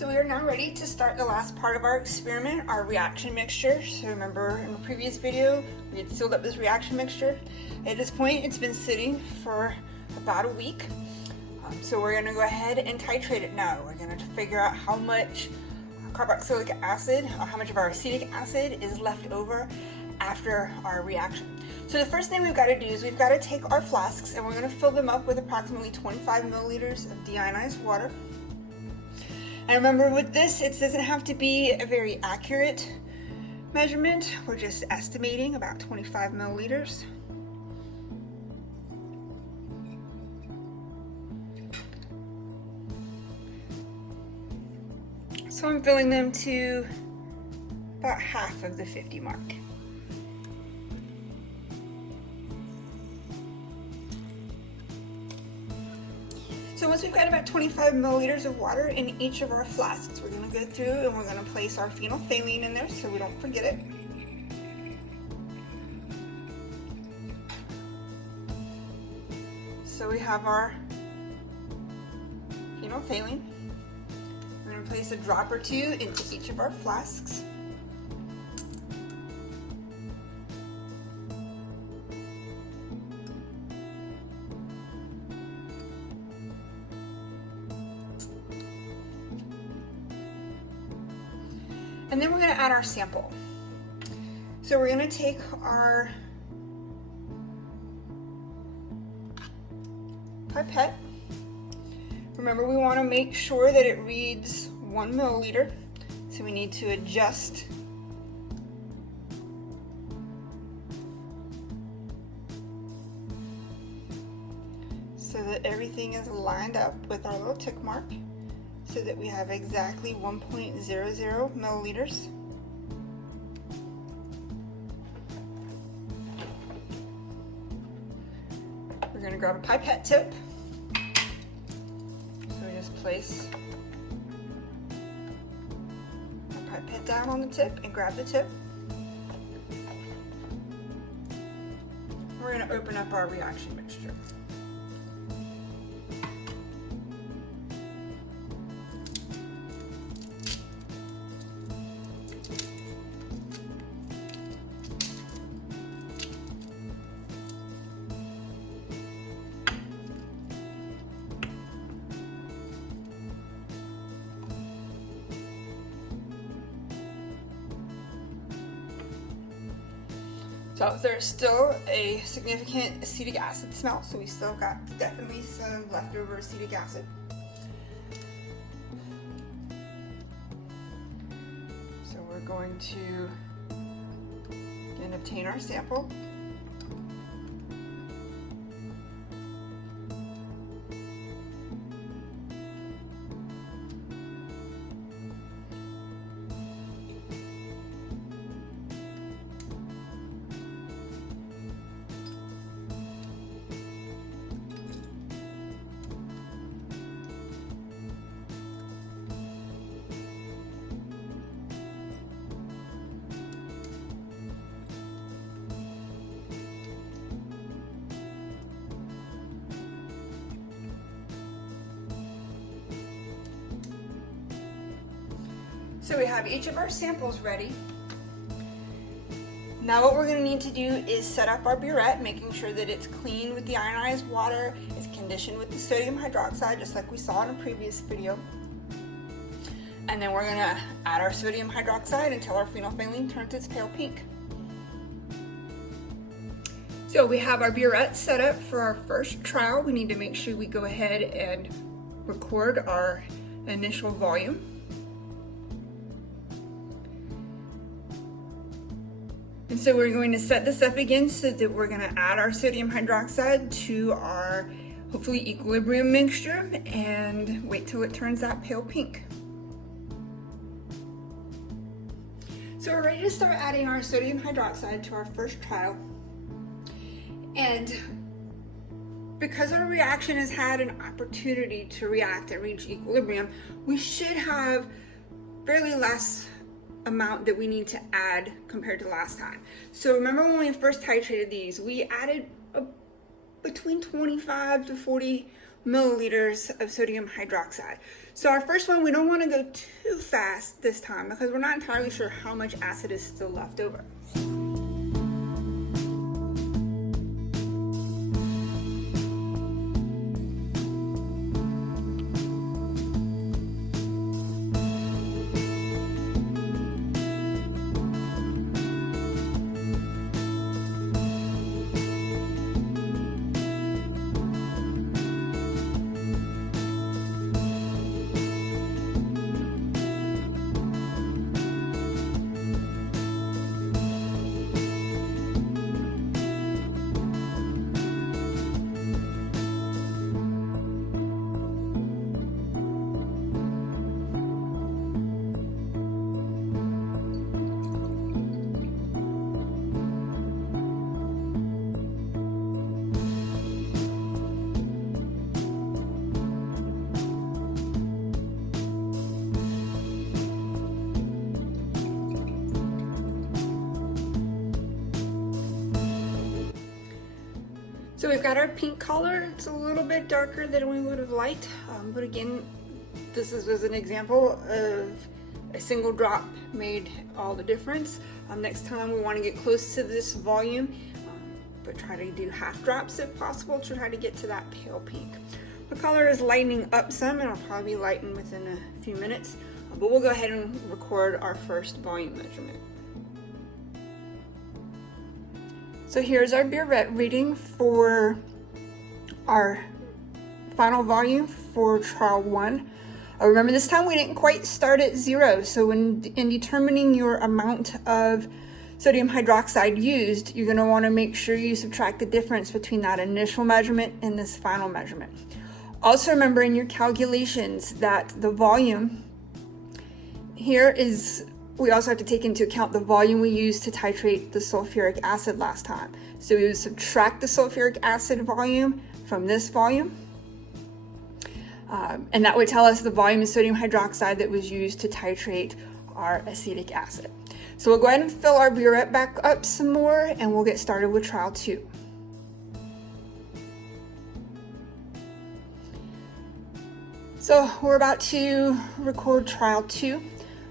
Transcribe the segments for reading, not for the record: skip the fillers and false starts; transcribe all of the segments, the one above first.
So we are now ready to start the last part of our experiment, our reaction mixture. So remember in the previous video, we had sealed up this reaction mixture. At this point, it's been sitting for about a week. So we're gonna go ahead and titrate it now. We're gonna figure out how much carboxylic acid, or how much of our acetic acid is left over after our reaction. So the first thing we've got to do is we've got to take our flasks and we're going to fill them up with approximately 25 milliliters of deionized water. And remember with this, it doesn't have to be a very accurate measurement. We're just estimating about 25 milliliters. So I'm filling them to about half of the 50 mark. So once we've got about 25 milliliters of water in each of our flasks, we're going to go through and we're going to place our phenolphthalein in there so we don't forget it. So we have our phenolphthalein. We're going to place a drop or two into each of our flasks. And then we're going to add our sample. So we're going to take our pipette. Remember, we want to make sure that it reads 1 milliliter. So we need to adjust so that everything is lined up with our little tick mark, so that we have exactly 1.00 milliliters. We're going to grab a pipette tip. So we just place our pipette down on the tip and grab the tip. We're going to open up our reaction mixture. So there's still a significant acetic acid smell, so we still got definitely some leftover acetic acid. So we're going to again obtain our sample. So we have each of our samples ready. Now what we're going to need to do is set up our burette, making sure that it's clean with the ionized water, it's conditioned with the sodium hydroxide, just like we saw in a previous video. And then we're going to add our sodium hydroxide until our phenolphthalein turns its pale pink. So we have our burette set up for our first trial. We need to make sure we go ahead and record our initial volume. And so we're going to set this up again so that we're going to add our sodium hydroxide to our hopefully equilibrium mixture and wait till it turns that pale pink. So we're ready to start adding our sodium hydroxide to our first trial. And because our reaction has had an opportunity to react and reach equilibrium, we should have fairly less amount that we need to add compared to last time. So remember when we first titrated these, we added between 25 to 40 milliliters of sodium hydroxide. So our first one, we don't want to go too fast this time because we're not entirely sure how much acid is still left over. So we've got our pink color. It's a little bit darker than we would have liked, but again, this was an example of a single drop made all the difference. Next time we want to get close to this volume, but try to do half drops if possible to try to get to that pale pink. The color is lightening up some, and it'll probably lighten within a few minutes, but we'll go ahead and record our first volume measurement. So here's our burette reading for our final volume for trial 1. Remember, this time we didn't quite start at 0, so in determining your amount of sodium hydroxide used, you're going to want to make sure you subtract the difference between that initial measurement and this final measurement. Also remember in your calculations that the volume here is, we also have to take into account the volume we used to titrate the sulfuric acid last time. So we would subtract the sulfuric acid volume from this volume, and that would tell us the volume of sodium hydroxide that was used to titrate our acetic acid. So we'll go ahead and fill our burette back up some more, and we'll get started with trial 2. So we're about to record trial 2.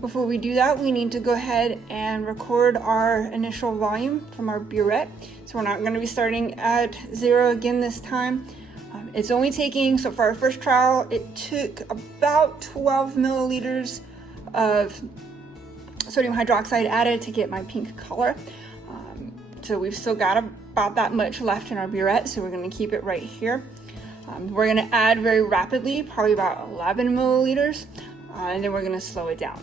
Before we do that, we need to go ahead and record our initial volume from our burette. So we're not going to be starting at 0 again this time. It's only taking, so for our first trial, it took about 12 milliliters of sodium hydroxide added to get my pink color. So we've still got about that much left in our burette, so we're going to keep it right here. We're going to add very rapidly, probably about 11 milliliters, and then we're going to slow it down.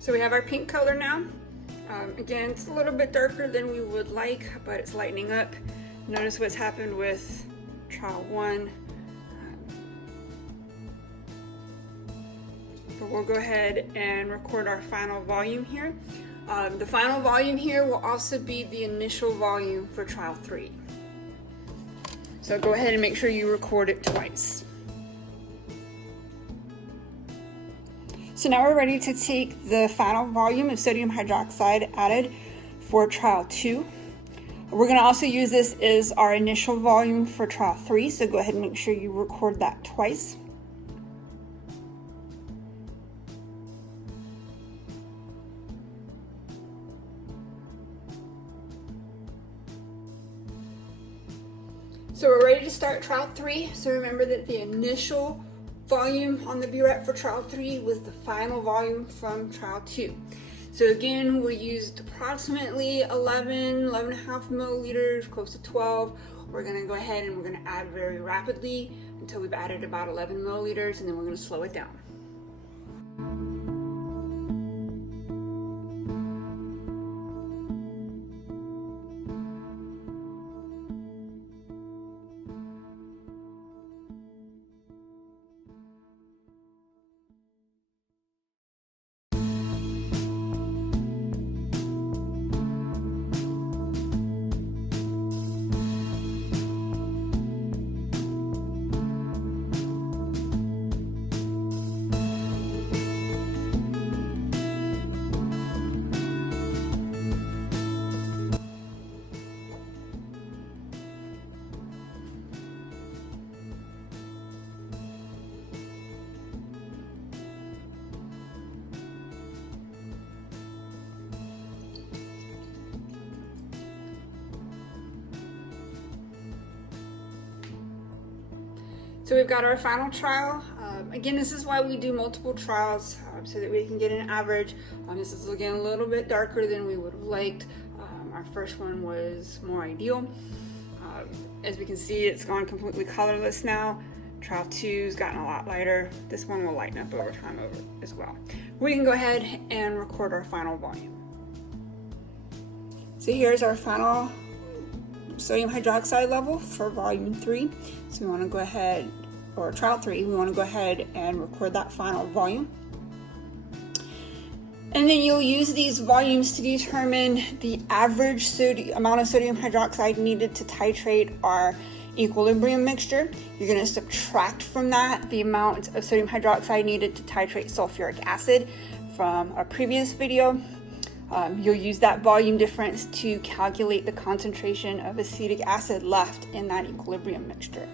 So we have our pink color now. Again, it's a little bit darker than we would like, but it's lightening up. Notice what's happened with trial 1. But we'll go ahead and record our final volume here. The final volume here will also be the initial volume for trial 3. So go ahead and make sure you record it twice. So now we're ready to take the final volume of sodium hydroxide added for trial 2. We're going to also use this as our initial volume for trial 3, so go ahead and make sure you record that twice. So we're ready to start trial 3. So remember that the initial volume on the burette for trial 3 was the final volume from trial 2. So again, we used approximately 11.5 milliliters, close to 12. We're going to go ahead and we're going to add very rapidly until we've added about 11 milliliters, and then we're going to slow it down. So we've got our final trial. Again, this is why we do multiple trials, so that we can get an average. This is again a little bit darker than we would have liked. Our first one was more ideal. As we can see, it's gone completely colorless now. Trial 2's gotten a lot lighter. This one will lighten up over time as well. We can go ahead and record our final volume. So here's our final sodium hydroxide level for volume 3. So we want to go ahead, or trial 3, we want to go ahead and record that final volume. And then you'll use these volumes to determine the average amount of sodium hydroxide needed to titrate our equilibrium mixture. You're going to subtract from that the amount of sodium hydroxide needed to titrate sulfuric acid from our previous video. You'll use that volume difference to calculate the concentration of acetic acid left in that equilibrium mixture.